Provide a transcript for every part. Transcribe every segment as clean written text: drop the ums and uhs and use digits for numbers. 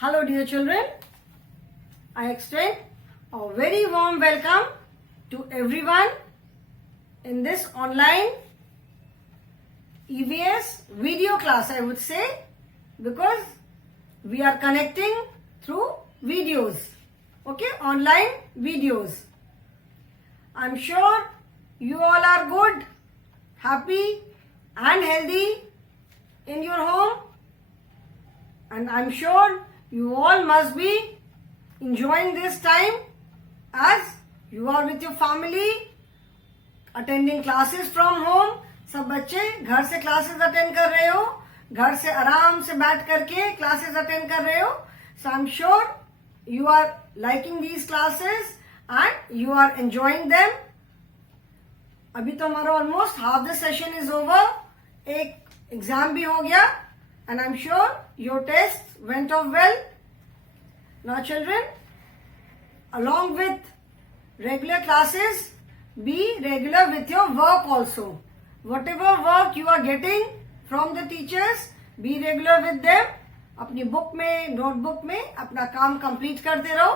Hello dear children, I extend a very warm welcome to everyone in this online EVS video class, I would say, because we are connecting through videos, okay, online videos. I'm sure you all are good, happy and healthy in your home, and I'm sure you all must be enjoying this time as you are with your family, attending classes from home. सब बच्चे घर से classes attend कर रहे हो, घर से आराम से बैठ करके क्लासेस अटेंड कर रहे हो. So I'm sure you are liking these classes and you are enjoying them. अभी तो हमारा almost half the session is over. एक एग्जाम भी हो गया and I'm sure your test went off well. Now children, along with regular classes, be regular with your work also. Whatever work you are getting from the teachers, be regular with them. अपनी book में, notebook में अपना काम complete करते रहो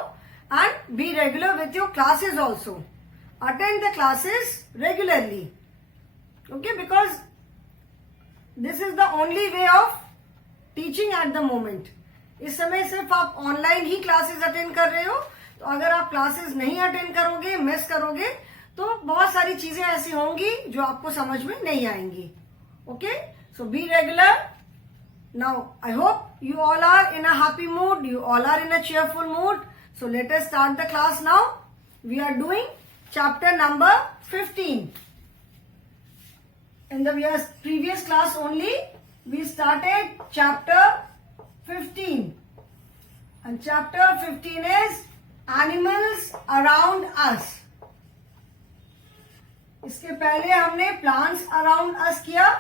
and be regular with your classes also. Attend the classes regularly. Okay, because this is the only way of teaching at the moment. इस समय सिर्फ आप ऑनलाइन ही क्लासेस अटेंड कर रहे हो, तो अगर आप क्लासेस नहीं अटेंड करोगे, मिस करोगे, तो बहुत सारी चीजें ऐसी होंगी जो आपको समझ में नहीं आएंगी. Okay, so be regular. Now I hope you all are in a happy mood, you all are in a cheerful mood. So let us start the class now. We are doing chapter number 15. In the previous class only, we started chapter 15, and chapter 15 is animals around us. इसके पहले हमने plants around us किया.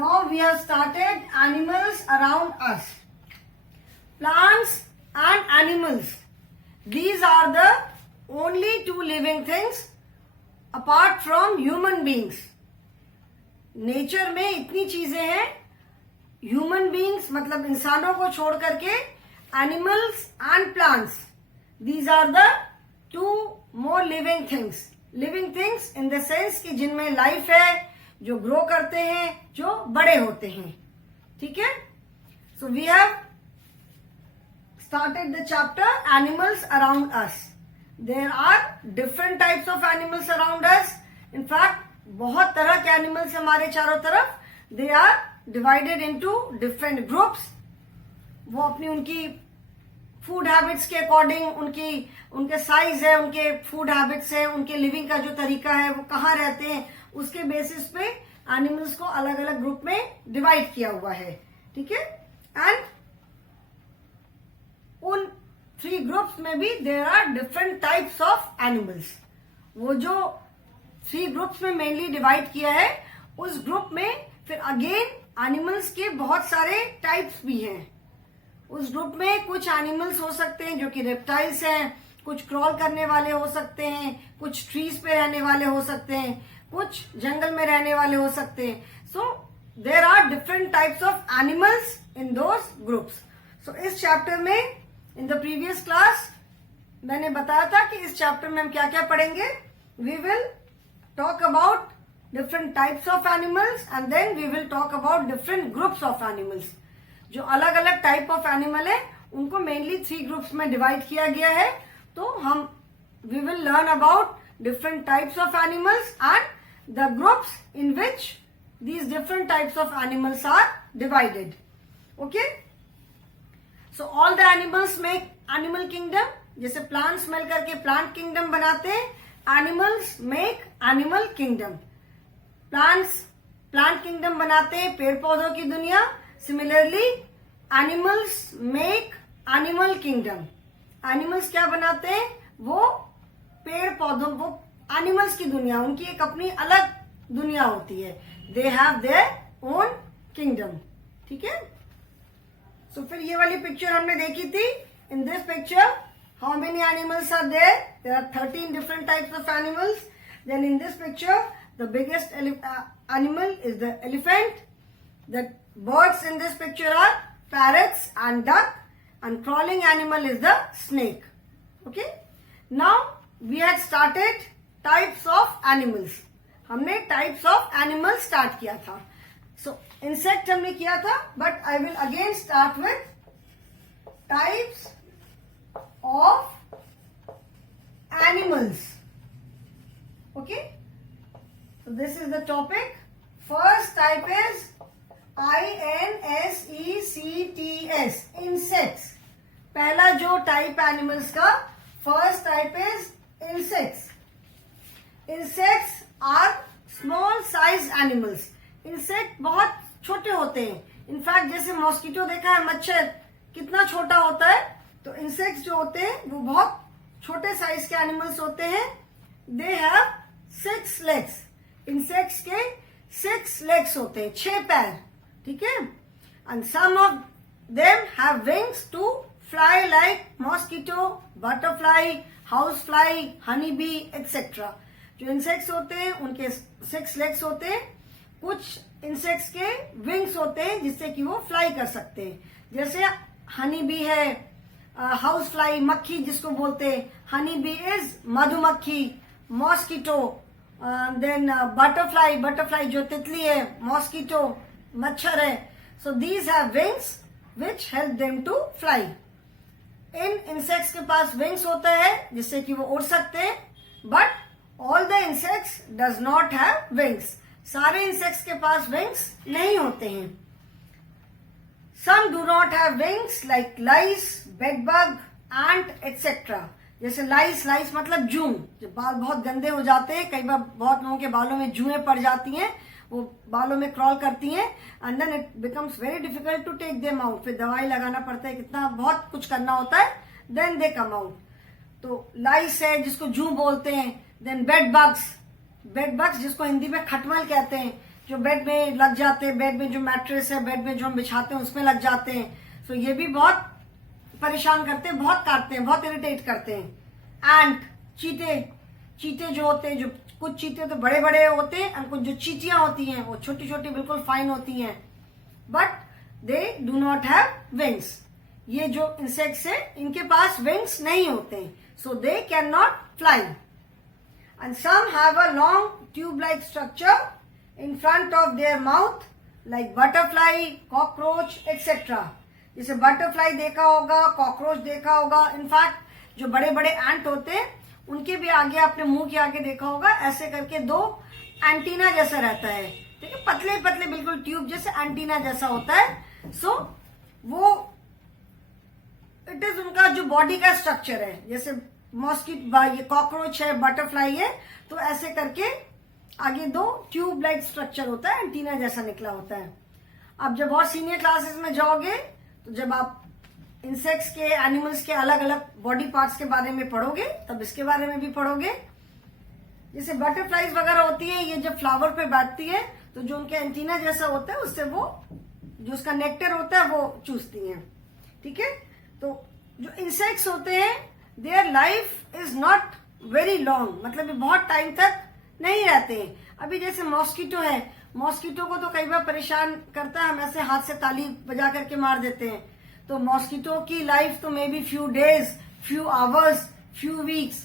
Now we have started animals around us. Plants and animals, these are the only two living things apart from human beings. Nature में इतनी चीजें हैं, human beings मतलब इंसानों को छोड़ करके, animals and plants, these are the two more living things. Living things in the sense कि जिनमें लाइफ है, जो ग्रो करते हैं, जो बड़े होते हैं. ठीक है, so we have started the chapter animals around us. There are different types of animals around us. In fact बहुत तरह के एनिमल्स हमारे चारों तरफ. They are divided into different groups. वो अपनी उनकी फूड हैबिट्स के अकॉर्डिंग, उनके साइज है, उनके फूड हैबिट्स है, उनके लिविंग का जो तरीका है, वो कहाँ रहते हैं, उसके बेसिस पे एनिमल्स को अलग अलग ग्रुप में डिवाइड किया हुआ है. ठीक है, एंड उन 3 ग्रुप्स में भी there are different types of animals. वो जो 3 ग्रुप्स में मेनली डिवाइड किया है, उस ग्रुप में फिर अगेन एनिमल्स के बहुत सारे टाइप्स भी हैं. उस ग्रुप में कुछ एनिमल्स हो सकते हैं जो कि रेप्टाइल्स हैं, कुछ क्रॉल करने वाले हो सकते हैं, कुछ ट्रीज पे रहने वाले हो सकते हैं, कुछ जंगल में रहने वाले हो सकते हैं. So there are different types of animals in those groups. So इस चैप्टर में, इन द प्रीवियस क्लास मैंने बताया था कि इस चैप्टर में हम क्या क्या पढ़ेंगे. We will talk about different types of animals and then we will talk about different groups of animals. जो अलग अलग टाइप ऑफ एनिमल है, उनको मेनली 3 ग्रुप्स में डिवाइड किया गया है. तो हम we will learn about different types of animals and the groups in which these different types of animals are divided. Okay, so all the animals make animal kingdom. जैसे plants मिल करके plant kingdom बनाते हैं, animals make animal kingdom. Plants plant kingdom बनाते हैं, पेड़ पौधों की दुनिया. Similarly animals make animal kingdom. Animals क्या बनाते हैं, वो पेड़ पौधों, वो एनिमल्स की दुनिया, उनकी एक अपनी अलग दुनिया होती है. They have their own kingdom. ठीक है, सो फिर ये वाली पिक्चर हमने देखी थी. In this picture how many animals are there? There are 13 different types of animals. Then in this picture, the biggest animal is the elephant. The birds in this picture are parrots and duck, and crawling animal is the snake. Okay. Now we had started types of animals. हमने types of animals start किया था. So insect हमने किया था, but I will again start with types of animals. Okay. So this is the topic. First type is INSECTS, insects. पहला जो type animals का first type is insects. Insects are small size animals. Insect बहुत छोटे होते हैं. In fact जैसे mosquito देखा है, मच्छर कितना छोटा होता है, तो इंसेक्ट्स जो होते हैं वो बहुत छोटे साइज के एनिमल्स होते हैं. They have 6 legs. इंसेक्ट्स के 6 legs होते हैं, 6 पैर. ठीक है. And some of them have wings to fly like mosquito, butterfly, house fly, honey bee etcetera. जो इंसेक्ट्स होते हैं उनके 6 legs होते हैं. कुछ इंसेक्ट्स के विंग्स होते हैं जिससे कि वो फ्लाई कर सकते हैं. जैसे हनी बी है, हाउस फ्लाई मक्खी जिसको बोलते हैं. हनी बी इज मधुमक्खी. मॉस्किटो, देन बटरफ्लाई जो तितली है. मॉस्किटो मच्छर है. So these have wings which help them to fly. इन इंसेक्ट्स के पास विंग्स होता है जिससे कि वो उड़ सकते हैं. But all the insects does not have wings. सारे इंसेक्ट्स के पास विंग्स नहीं होते हैं. Some do not have wings like lice, bedbug, ant etcetera. जैसे लाइस मतलब जूं. जब बाल बहुत गंदे हो जाते हैं, कई बार बहुत लोगों के बालों में जुएं पड़ जाती हैं, वो बालों में क्रॉल करती हैं, and then it becomes very difficult to take them out. फिर दवाई लगाना पड़ता है, कितना बहुत कुछ करना होता है, देन दे कम आउट. तो लाइस है जिसको जूं बोलते हैं. देन बेडबग्स जिसको हिंदी में खटमल कहते हैं, जो बेड में लग जाते हैं. बेड में जो मैट्रेस है, बेड में जो हम बिछाते हैं उसमें लग जाते हैं. सो ये भी बहुत परेशान करते हैं, बहुत काटते हैं, बहुत इरिटेट करते हैं. एंट, चीते जो होते हैं, जो कुछ चीते तो बड़े बड़े होते हैं, और कुछ जो चीटियां होती हैं वो छोटी छोटी बिल्कुल फाइन होती हैं. But they do not have wings. ये जो इंसेक्ट्स है इनके पास विंग्स नहीं होते, so they can not fly. And some have a long tube like structure in front of their mouth like butterfly, cockroach etcetera. जैसे बटरफ्लाई देखा होगा, कॉकरोच देखा होगा. इनफैक्ट जो बड़े बड़े एंट होते हैं उनके भी आगे आपने मुंह के आगे देखा होगा, ऐसे करके 2 एंटीना जैसा रहता है. ठीक है. पतले पतले बिल्कुल ट्यूब जैसे एंटीना जैसा होता है. सो वो इट इज उनका जो बॉडी का स्ट्रक्चर है. जैसे मॉस्किटो, ये कॉकरोच है, बटरफ्लाई है, तो ऐसे करके आगे 2 ट्यूब लाइक स्ट्रक्चर होता है, एंटीना जैसा निकला होता है. अब जब और सीनियर क्लासेस में जाओगे तो जब आप इंसेक्ट्स के, एनिमल्स के अलग अलग बॉडी पार्ट्स के बारे में पढ़ोगे तब इसके बारे में भी पढ़ोगे. जैसे बटरफ्लाईज वगैरह होती है, ये जब फ्लावर पे बैठती है तो जो उनके एंटीना जैसा होता है उससे वो जो उसका नेक्टर होता है वो चूसती हैं. ठीक है. तो जो इंसेक्ट्स होते हैं their life is not very long. मतलब ये बहुत टाइम तक नहीं रहते हैं. अभी जैसे मॉस्किटो है, मॉस्किटो को तो कई बार परेशान करता है, हम ऐसे हाथ से ताली बजा करके मार देते हैं. तो मॉस्किटो की लाइफ तो may be few days, few hours, few weeks.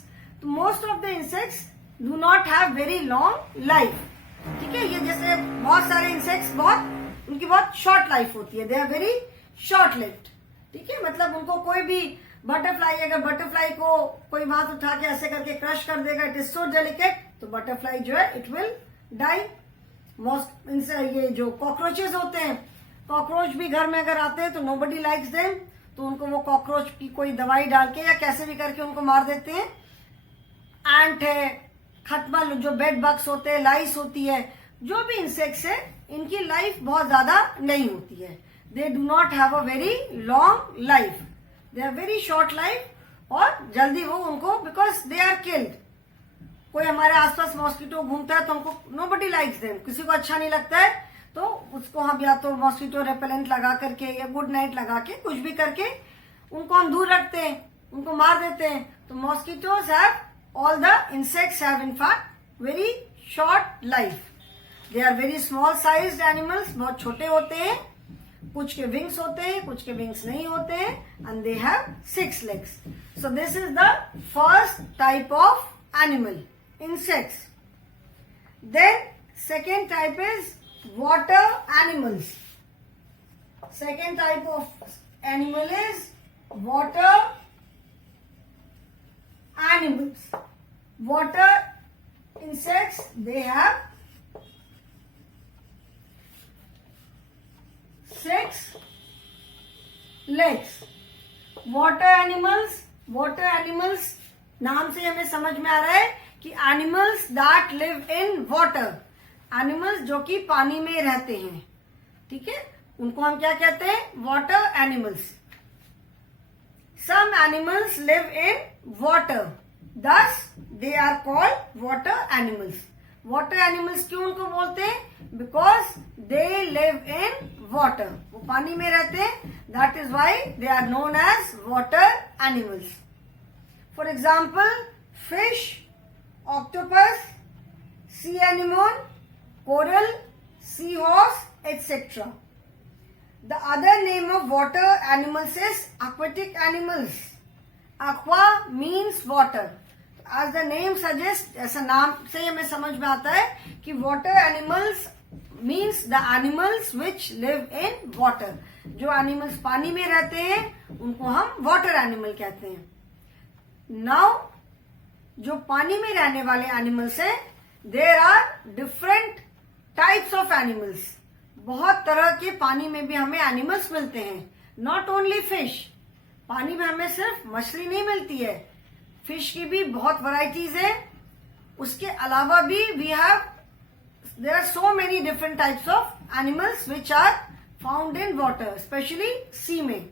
तो most of the insects do not have very long life. ठीक है. ये जैसे बहुत सारे इंसेक्ट्स उनकी बहुत शॉर्ट लाइफ होती है. They are very short lived. ठीक है. मतलब उनको कोई भी बटरफ्लाई, अगर बटरफ्लाई को कोई हाथ उठा के ऐसे करके क्रश कर देगा, इट इज सो डेलिकेट, तो बटरफ्लाई जो है इट विल डाई. ये जो कॉकरोचेस होते हैं, कॉकरोच भी घर में अगर आते हैं तो नोबडी लाइक्स देम, तो उनको वो कॉकरोच की कोई दवाई डाल के या कैसे भी करके उनको मार देते हैं. एंट है, खटमल जो बेड बग्स होते हैं, लाइस होती है, जो भी इंसेक्ट्स है इनकी लाइफ बहुत ज्यादा नहीं होती है. They do not have a very long life. They are very short life. और जल्दी वो उनको, बिकॉज दे आर किल्ड. कोई हमारे आसपास मॉस्किटो घूमता है तो हमको नोबडी लाइक्स देम, किसी को अच्छा नहीं लगता है, तो उसको हम या तो मॉस्किटो रेपेलेंट लगा करके या गुड नाइट लगा के कुछ भी करके उनको हम दूर रखते हैं, उनको मार देते हैं. तो mosquitoes have, all the insects have in fact very short life. They are very small sized animals. बहुत छोटे होते हैं. कुछ के विंग्स होते हैं, कुछ के विंग्स नहीं होते हैं, and they have 6 legs. So this is the first type of animal, insects. Then second type is water animals. Second type of animal is water animals. Water insects, they have 6 legs. Water animals नाम से हमें समझ में आ रहा है कि animals that live in water, animals जो कि पानी में रहते हैं, ठीक है, उनको हम क्या कहते हैं, water animals. Some animals live in water, thus they are called water animals. Water animals क्यों उनको बोलते हैं, because they live in water, वो पानी में रहते हैं, that is why they are known as water animals. For example fish, octopus, sea anemone, coral, sea horse, etcetera. The other name of water animals is aquatic animals. Aqua means water. As the name suggests, ऐसा नाम से हमें समझ में आता है कि water animals means the animals which live in water. जो animals पानी में रहते हैं उनको हम water animal कहते हैं. Now जो पानी में रहने वाले animals हैं, there are different types of animals. बहुत तरह के पानी में भी हमें एनिमल्स मिलते हैं. नॉट ओनली फिश, पानी में हमें सिर्फ मछली नहीं मिलती है, फिश की भी बहुत वैरायटीज है. उसके अलावा भी we have, there are so many different types of animals which are found in water, specially sea में,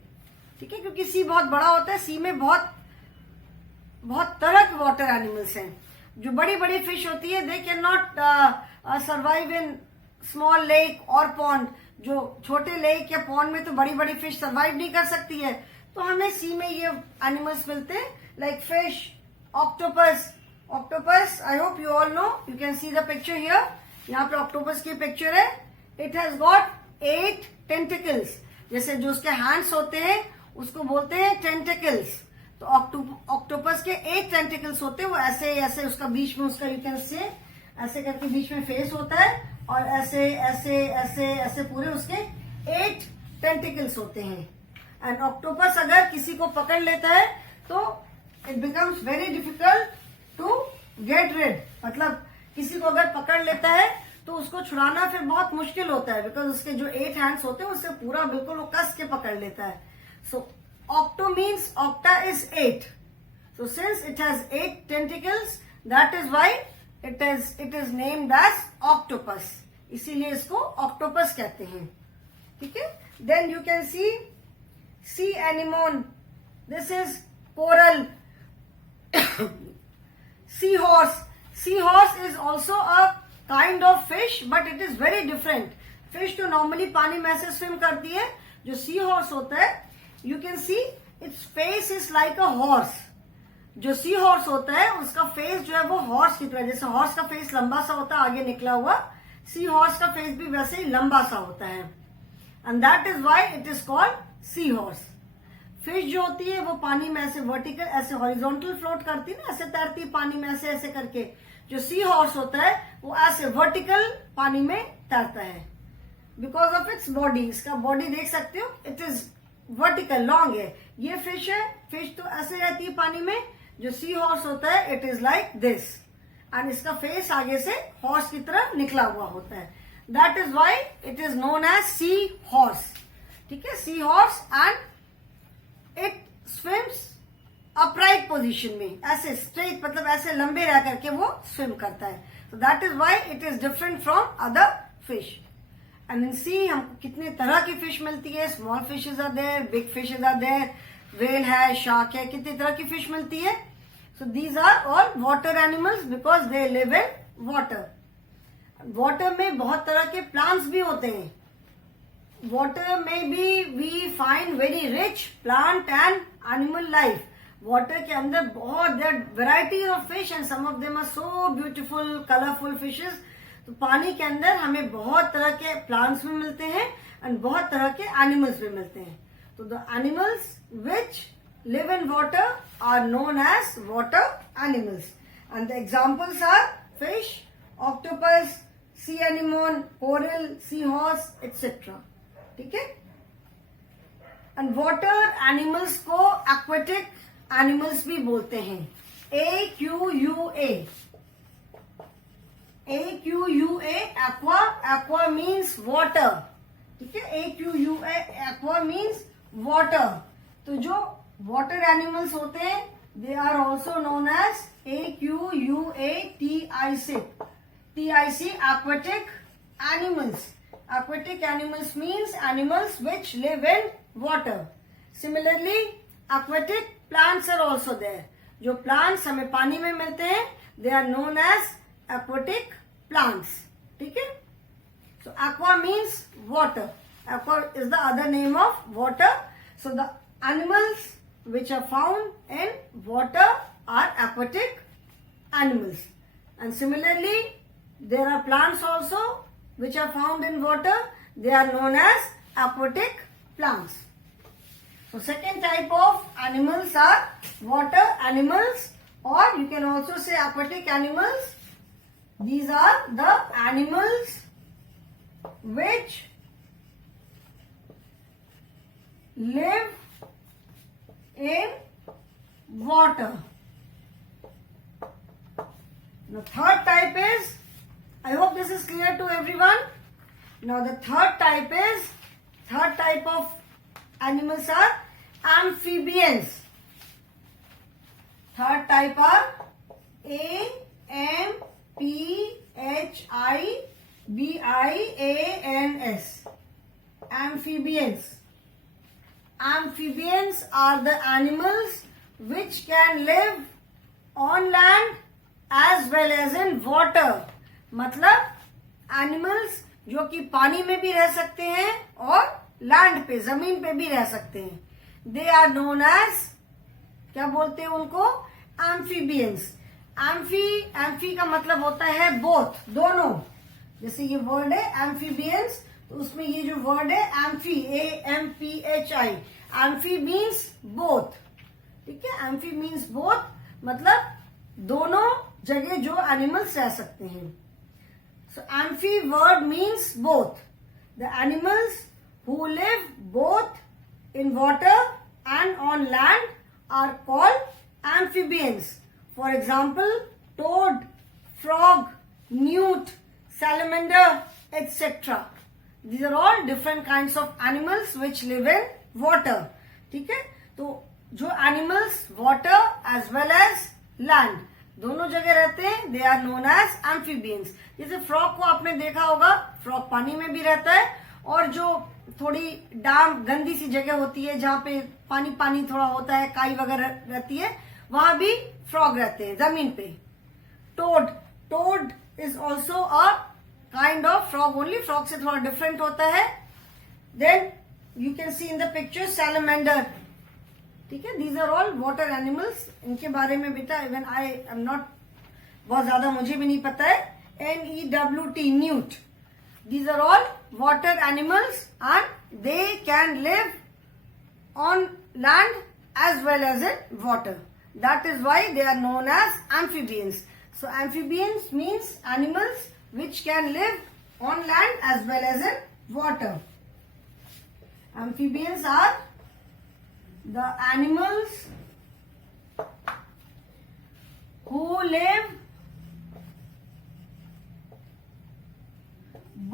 ठीक है, क्योंकि सी बहुत बड़ा होता है. सी में बहुत तरह के वाटर एनिमल्स हैं. जो बड़ी बड़ी फिश होती है, दे can not survive in small lake और पॉन्ड. जो छोटे लेक या पॉन्ड में तो बड़ी बड़ी फिश सर्वाइव नहीं कर सकती है, तो हमें सी में ये एनिमल्स मिलते हैं, like fish, octopus. I hope you all know, you can see the picture here. यहाँ पे ऑक्टोपस की पिक्चर है. It has got 8 tentacles. जैसे जो उसके हैंड्स होते हैं उसको बोलते हैं टेंटिकल्स. तो ऑक्टोपस के 8 टेंटिकल्स होते हैं. वो ऐसे ऐसे उसका बीच में, उसका यू कैन से ऐसे करके बीच में फेस होता है, और ऐसे ऐसे ऐसे ऐसे पूरे उसके 8 टेंटिकल्स होते हैं. एंड ऑक्टोपस अगर किसी को पकड़ लेता है तो it becomes very difficult to get rid. मतलब किसी को अगर पकड़ लेता है तो उसको छुड़ाना फिर बहुत मुश्किल होता है, बिकॉज उसके जो 8 हैंड्स होते हैं उससे पूरा बिल्कुल वो कस के पकड़ लेता है. So octo means, octa is 8. So since it has 8 tentacles, that is why it is named as octopus. इसीलिए इसको ऑक्टोपस कहते हैं, ठीक है. Then you can see sea anemone, this is coral. Sea horse is also a kind of fish, but it is very different. Fish तो normally पानी में ऐसे स्विम करती है. जो सी हॉर्स होता है, you can see its face is like a horse. जो सी हॉर्स होता है उसका फेस जो है वो हॉर्स की तरह, जैसे हॉर्स का फेस लंबा सा होता है आगे निकला हुआ, सी हॉर्स का फेस भी वैसे ही लंबा सा होता है. And that is why it is called sea horse. Fish जो होती है वो पानी में ऐसे वर्टिकल, ऐसे हॉरिजॉन्टल फ्लोट करती है ना, ऐसे तैरती है पानी में ऐसे ऐसे करके. जो सी हॉर्स होता है वो ऐसे वर्टिकल पानी में तैरता है, बिकॉज ऑफ इट्स बॉडी. इसका बॉडी देख सकते हो, इट इज वर्टिकल, लॉन्ग है. ये फिश है, फिश तो ऐसे रहती है पानी में. जो सी हॉर्स होता है it is like this, and इसका फेस आगे से हॉर्स की तरह निकला हुआ होता है. That is why it is known as sea horse, ठीक है, sea horse. And it swims upright position में, ऐसे स्ट्रेट, मतलब ऐसे लंबे रह करके वो स्विम करता है. So that is why it is different from other fish. And in sea हमको कितने तरह की फिश मिलती है. Small fishes are there, big fishes are there, whale है, शार्क है, कितनी तरह की फिश मिलती है. So these are all water animals because they live in water. Water में बहुत तरह के प्लांट्स भी होते हैं. वाटर में भी we find very rich plant and animal life. Water के अंदर बहुत there varieties of fish and some of them are so beautiful colourful fishes. तो पानी के अंदर हमें बहुत तरह के प्लांट्स भी मिलते हैं एंड बहुत तरह के एनिमल्स भी मिलते हैं. तो the animals which live in water are known as water animals. And the examples are fish, octopus, sea anemone, coral, seahorse, etc. ठीक है. And water animals को aquatic animals भी बोलते हैं. AQUA. AQUA, aqua. Aqua means water. ठीक है. AQUA, aqua means water. तो जो वाटर एनिमल्स होते हैं they are also known as AQUATIC aquatic animals. Aquatic animals means animals which live in water. Similarly, aquatic plants are also there. जो plants हमें पानी में मिलते हैं they are known as aquatic plants. ठीक है. So aqua means water. Aqua is the other name of water. So the animals which are found in water are aquatic animals. And similarly, there are plants also which are found in water. They are known as aquatic plants. So second type of animals are water animals, or you can also say aquatic animals. These are the animals which live in water. The third type is, I hope this is clear to everyone. Now the third type of animals are amphibians. Third type are AMPHIBIANS. Amphibians. Amphibians are the animals which can live on land as well as in water. मतलब animals जो कि पानी में भी रह सकते हैं और लैंड पे जमीन पे भी रह सकते हैं. They are known as, क्या बोलते हैं उनको? Amphibians. Amphi का मतलब होता है both, दोनों. जैसे ये वर्ड है amphibians, तो उसमें ये जो वर्ड है amphi, AMPHI, amphi means both. ठीक है. एम्फी मीन्स बोथ मतलब दोनों जगह जो एनिमल्स रह सकते हैं. So amphi word means both. The animals who live both in water and on land are called amphibians. For example toad, frog, newt, salamander, etc. These are all different kinds of animals which live in water. ठीक है. तो जो animals water as well as land दोनों जगह रहते हैं they are known as amphibians. जैसे frog को आपने देखा होगा, फ्रॉग पानी में भी रहता है और जो थोड़ी डाम गंदी सी जगह होती है जहाँ पे पानी पानी थोड़ा होता है, काई वगैरह रहती है, वहां भी फ्रॉग रहते हैं जमीन पे. Toad is also a kind of frog, only frog से थोड़ा डिफरेंट होता है. Then you can see in the picture salamander. ठीक है. These are all water animals. इनके बारे में बेटा इवन आई एम नॉट, बहुत ज्यादा मुझे भी नहीं पता है. NEWT, newt. These are all water animals and they can live on land as well as in water. That is why they are known as amphibians. So amphibians means animals which can live on land as well as in water. Amphibians are the animals who live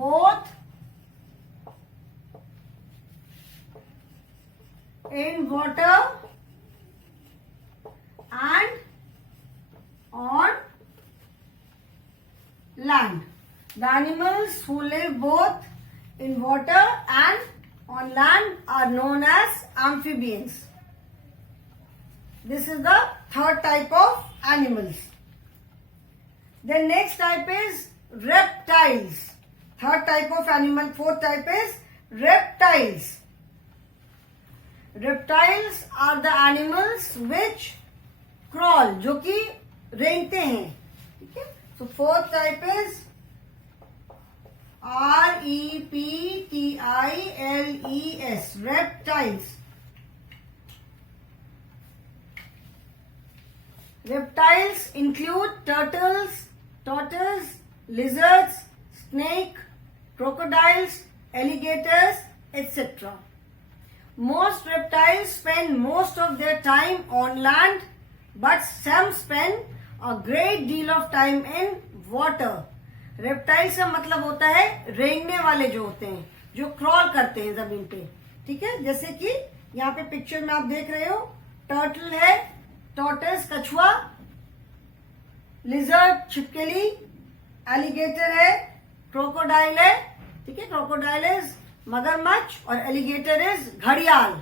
both in water and on land. The animals who live both in water and on land are known as amphibians. This is the third type of animals. The next type is reptiles. Third type of animal. Fourth type is reptiles. Reptiles are the animals which crawl, जो कि रेंगते हैं. ठीक है. So fourth type is reptiles. Reptiles. Reptiles include turtles, tortoise, lizards, snake, crocodiles, alligators, etc. Most reptiles spend most of their time on land, but some spend a great deal of time in water. Reptile का मतलब होता है रेंगने वाले जो होते हैं, जो क्रॉल करते हैं जमीन पे, ठीक है। जैसे कि यहाँ पे पिक्चर में आप देख रहे हो, टर्टल है, टॉर्टोइस कछुआ, लिजर्ड छिपकली, एलिगेटर है, क्रोकोडाइल है, ठीक है। क्रोकोडाइल इज मगरमच्छ और एलिगेटर इज घड़ियाल।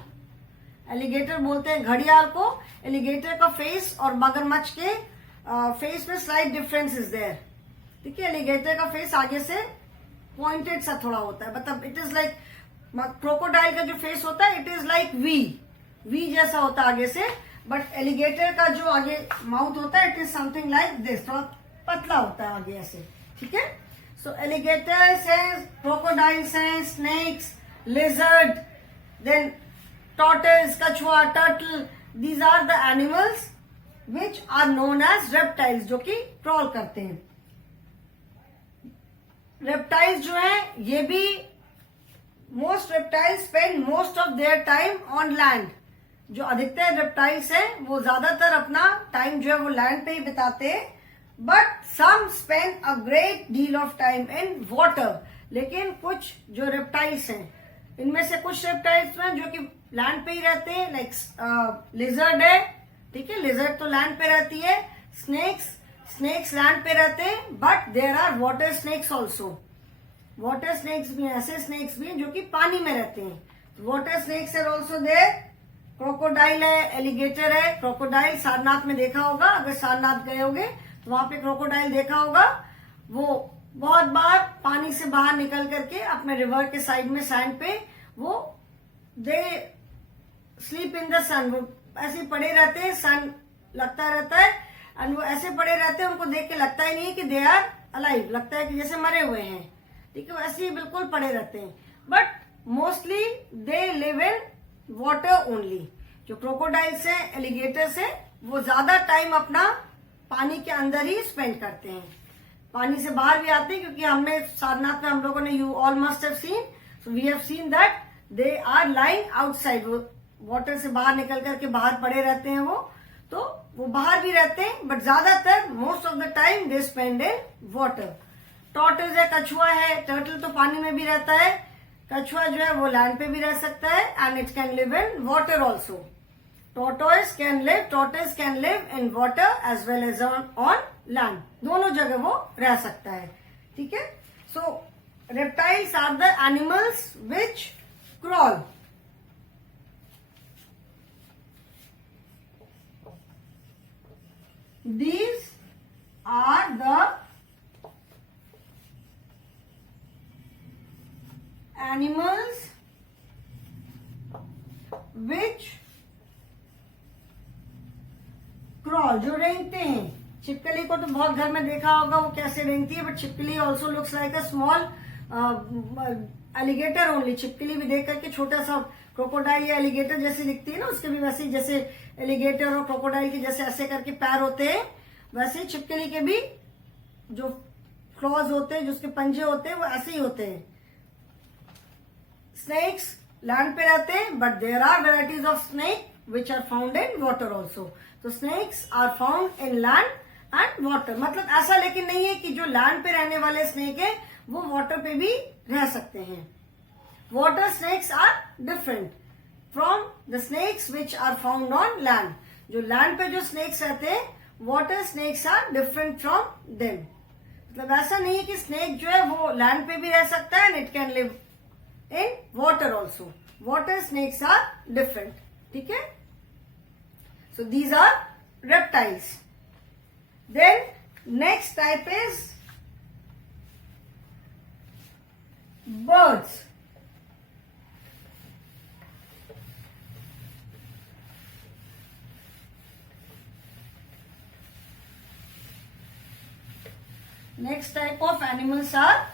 एलिगेटर बोलते हैं घड़ियाल को। एलिगेटर का फेस और मगरमच्छ के फेस में स्लाइट डिफरेंस इज देयर, ठीक है। एलिगेटर का फेस आगे से पॉइंटेड सा थोड़ा होता है, मतलब इट इज लाइक, क्रोकोडाइल का जो फेस होता है इट इज लाइक वी जैसा होता है आगे से, बट एलिगेटर का जो आगे माउथ होता है it is something like this, थोड़ा पतला होता है आगे ऐसे, ठीक है। सो एलिगेटर्स है, क्रोकोडाइल्स हैं, स्नेक्स, लिजर्ड, देन tortoise, कछुआ, turtle, these are the animals which are known as reptiles, जो कि क्रॉल करते हैं। रेप्टाइल्स जो है ये भी, most reptiles spend most of their time on land. जो अधिकतर रेप्टाइल्स हैं वो ज्यादातर अपना टाइम जो है वो लैंड पे ही बिताते हैं, but some spend a great deal of time in water. लेकिन कुछ जो रेप्टाइल्स हैं, इनमें से कुछ रेप्टाइल्स हैं जो कि लैंड पे ही रहते हैं, लाइक लिजर्ड है, ठीक है, लिजर्ड तो लैंड पे रहती है। स्नेक्स लैंड पे रहते हैं, but there are water snakes also. Water snakes भी, ऐसे स्नेक्स भी हैं जो कि पानी में रहते हैं। Water snakes are also there. Crocodile है, एलिगेटर है। क्रोकोडाइल सारनाथ में देखा होगा, अगर सारनाथ गए होगे तो वहां पे क्रोकोडाइल देखा होगा। वो बहुत बार पानी से बाहर निकल करके अपने रिवर के साइड में सैंड पे वो दे स्लीप इन द सन, वो ऐसे पड़े रहते हैं, सन लगता रहता है एंड वो ऐसे पड़े रहते हैं, उनको देख के लगता ही नहीं है कि दे आर अलाइव, लगता है कि जैसे मरे हुए हैं, ठीक है, वैसे ही बिल्कुल पड़े रहते हैं। But mostly they live in water only. जो क्रोकोडाइल्स है, एलिगेटर्स है, वो ज्यादा टाइम अपना पानी के अंदर ही स्पेंड करते हैं, पानी से बाहर भी आते हैं, क्योंकि हमने सारनाथ में हम लोगों ने, you all must have seen, so we have seen that they are lying outside. वो वाटर से बाहर निकल करके बाहर पड़े रहते हैं, वो बाहर भी रहते हैं, बट ज्यादातर most of the time they spend in water. Tortoise है, कछुआ है, टर्टल तो पानी में भी रहता है, कछुआ जो है वो लैंड पे भी रह सकता है and it can live in water also. Tortoise can live in water as well as on land, दोनों जगह वो रह सकता है, ठीक है। So reptiles are the animals which crawl. These are the animals which crawl, जो रेंगते हैं। छिपकली को तो बहुत घर में देखा होगा वो कैसे रेंगती है, बट छिपकली also looks like a small alligator only. छिपकली भी देख करके छोटा सा क्रोकोडाइल या एलिगेटर जैसे दिखती है ना, उसके भी वैसे, जैसे एलिगेटर और क्रोकोडाइल के जैसे ऐसे करके पैर होते हैं, वैसे ही छिपकली के भी जो क्लॉज होते हैं, जो उसके पंजे होते हैं, वो ऐसे ही होते हैं। स्नेक्स लैंड पे रहते हैं, but there are varieties of snake which are found in water also. तो snakes are found in land and water. मतलब ऐसा लेकिन नहीं है कि जो लैंड पे रहने वाले स्नेक है वो वाटर पे भी रह सकते हैं। Water snakes are different from the snakes which are found on land. जो लैंड पे जो स्नेक्स रहते हैं, water snakes are different from them. मतलब ऐसा नहीं है कि स्नेक जो है वो लैंड पे भी रह सकता है and it can live in water also. Water snakes are different, ठीक है। So these are reptiles. Then next type is birds. Next type of animals are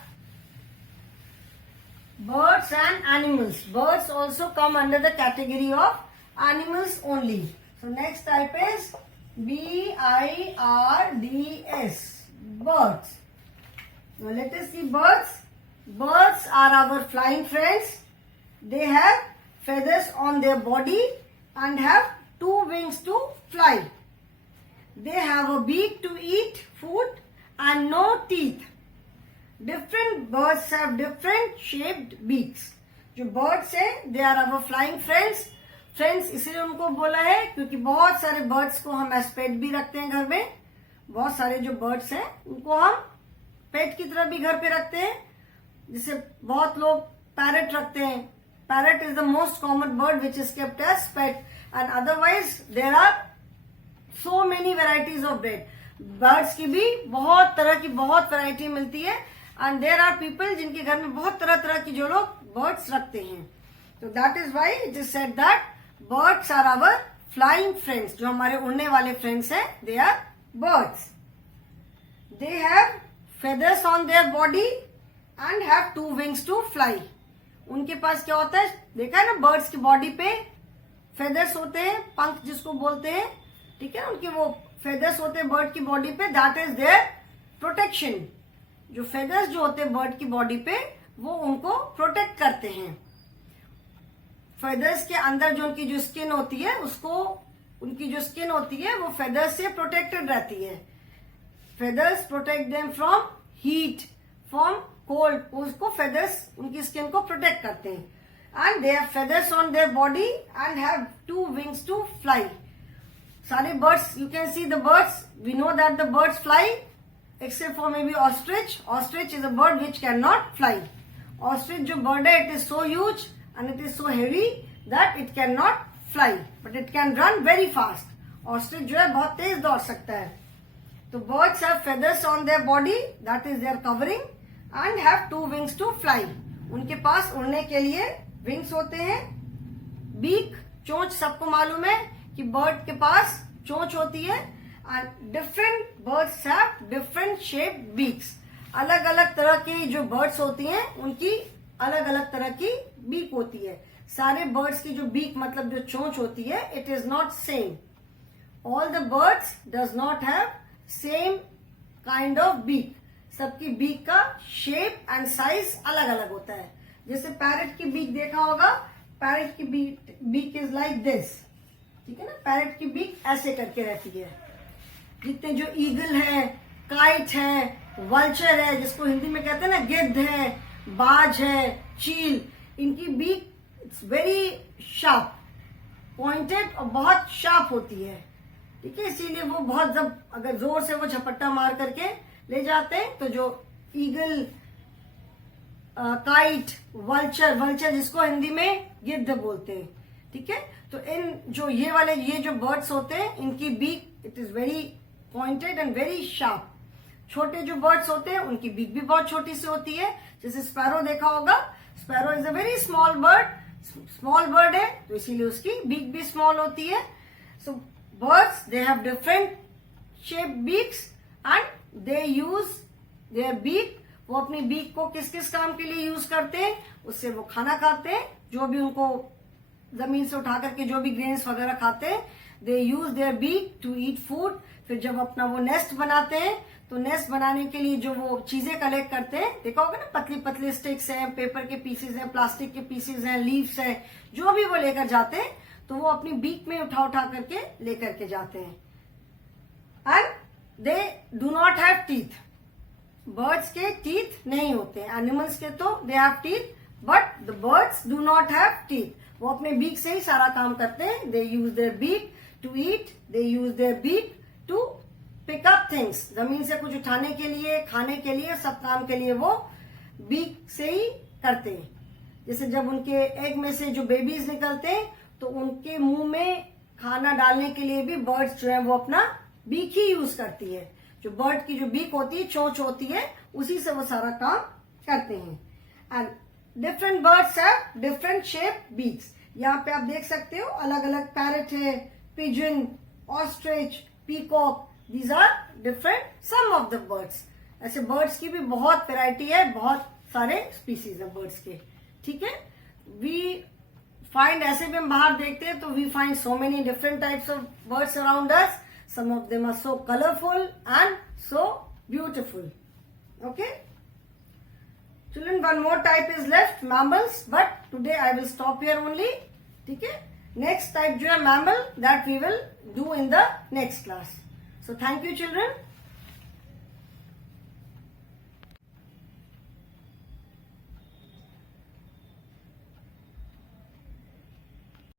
birds and animals. Birds also come under the category of animals only. So next type is birds, birds. Now let us see birds. Birds are our flying friends. They have feathers on their body and have 2 wings to fly. They have a beak to eat food and no teeth. Different birds have different shaped beaks. जो birds है, they are our flying friends. Friends इसलिए उनको बोला है क्योंकि बहुत सारे birds को हम as pet भी रखते हैं घर में. बहुत सारे जो birds हैं उनको हम पेट की तरह भी घर पे रखते हैं. जैसे बहुत लोग पैरट रखते हैं. Parrot is the most common bird which is kept as pet and otherwise there are so many varieties of birds की भी बहुत तरह की बहुत वैरायटी मिलती है एंड देर आर पीपल जिनके घर में बहुत तरह तरह की जो लोग बर्ड्स रखते हैं. तो that is why it is said that birds are our flying friends. जो हमारे उड़ने वाले फ्रेंड्स हैं they are birds. They have feathers on their body and have 2 wings to fly. उनके पास क्या होता है, देखा है ना, बर्ड्स की बॉडी पे फेदर्स होते हैं, पंख जिसको बोलते हैं. ठीक है, उनके वो फेदर्स होते हैं बर्ड की बॉडी पे. That is their protection. जो फेदर्स जो होते हैं बर्ड की बॉडी पे वो उनको प्रोटेक्ट करते हैं. फेदर्स के अंदर जो उनकी जो स्किन होती है उसको, उनकी जो स्किन होती है वो फेदर्स से प्रोटेक्टेड रहती है. Feathers protect them from heat, from cold. उसको फेदर्स उनकी स्किन को प्रोटेक्ट करते हैं. And they have feathers on their body and have 2 wings to fly. सारे birds, you can see the birds, we know that the birds fly except for may be ostrich. Ostrich is a bird which can not fly. Ostrich जो bird है it is so huge and it is so heavy that it can not fly but it can run very fast. Ostrich जो है बहुत तेज दौड़ सकता है. तो birds have feathers on their body, that is their covering, and have 2 wings to fly. उनके पास उड़ने के लिए विंग्स होते हैं. बीक, चोंच, सबको मालूम है कि बर्ड के पास चोंच होती है. And different birds have different shape beaks. अलग अलग तरह की जो बर्ड्स होती हैं उनकी अलग अलग तरह की बीक होती है. सारे बर्ड्स की जो बीक मतलब जो चोंच होती है it is not same. All the birds does not have same kind of beak. सबकी बीक का शेप एंड साइज अलग अलग होता है. जैसे पैरट की बीक देखा होगा, पैरट की बीक इज लाइक दिस. ठीक है ना, पैरट की बीक ऐसे करके रहती है. जितने जो ईगल है, काइट है, वल्चर है जिसको हिंदी में कहते हैं ना, गिद्ध है, बाज है, चील, इनकी beak it's very sharp, pointed और बहुत शार्प होती है. ठीक है, इसीलिए वो बहुत, जब अगर जोर से वो झपट्टा मार करके ले जाते हैं तो जो ईगल, काइट, वल्चर, वल्चर जिसको हिंदी में गिद्ध बोलते हैं. ठीक है, तो इन जो ये जो बर्ड्स होते हैं इनकी beak it is very pointed and very sharp. छोटे जो बर्ड्स होते हैं उनकी बीक भी बहुत छोटी सी होती है. जैसे स्पैरो देखा होगा, sparrow is a very small bird. Small bird है तो इसीलिए उसकी बीक भी स्मॉल होती है. So birds they have different shape beaks and they use their beak. वो अपनी बीक को किस किस काम के लिए यूज करते हैं, उससे वो खाना खाते हैं. जो भी उनको जमीन से उठा करके जो भी ग्रेन्स वगैरह खाते हैं, they use their beak to eat food. फिर जब अपना वो नेस्ट बनाते हैं तो नेस्ट बनाने के लिए जो वो चीजें कलेक्ट करते हैं, देखा होगा ना, पतली पतली स्टिक्स हैं, पेपर के पीसेज हैं, प्लास्टिक के पीसेज हैं, लीव्स हैं, जो भी वो लेकर जाते हैं तो वो अपनी बीक में उठा उठा करके लेकर के जाते हैं. And they do not have teeth. Birds के टीथ नहीं होते. एनिमल्स के तो they have teeth but the birds do not have teeth. वो अपने बीक से ही सारा काम करते हैं. They use their beak to eat, they use their beak to pick up things. जमीन से कुछ उठाने के लिए, खाने के लिए, सब काम के लिए वो बीक से ही करते हैं. जैसे जब उनके एग में से जो बेबीज निकलते हैं तो उनके मुंह में खाना डालने के लिए भी बर्ड्स जो है वो अपना बीक ही यूज करती है. जो बर्ड की जो बीक होती है, चोंच होती है, उसी से वो सारा काम करते हैं. And different birds have different shape beaks. यहाँ पे आप देख सकते हो अलग अलग पैरट है, pigeon, ostrich, peacock. These are different some of the birds. ऐसे बर्ड्स की भी बहुत वैरायटी है, बहुत सारे स्पीसीज है बर्ड्स के. ठीक है. वी फाइंड, ऐसे भी हम बाहर देखते हैं तो we find so many different types of birds around us. Some of them are so colourful and so beautiful. Okay children, one more type is left, mammals, but today I will stop here only. ठीक है. Next type जो है mammal, that we will do in the next class. So thank you children.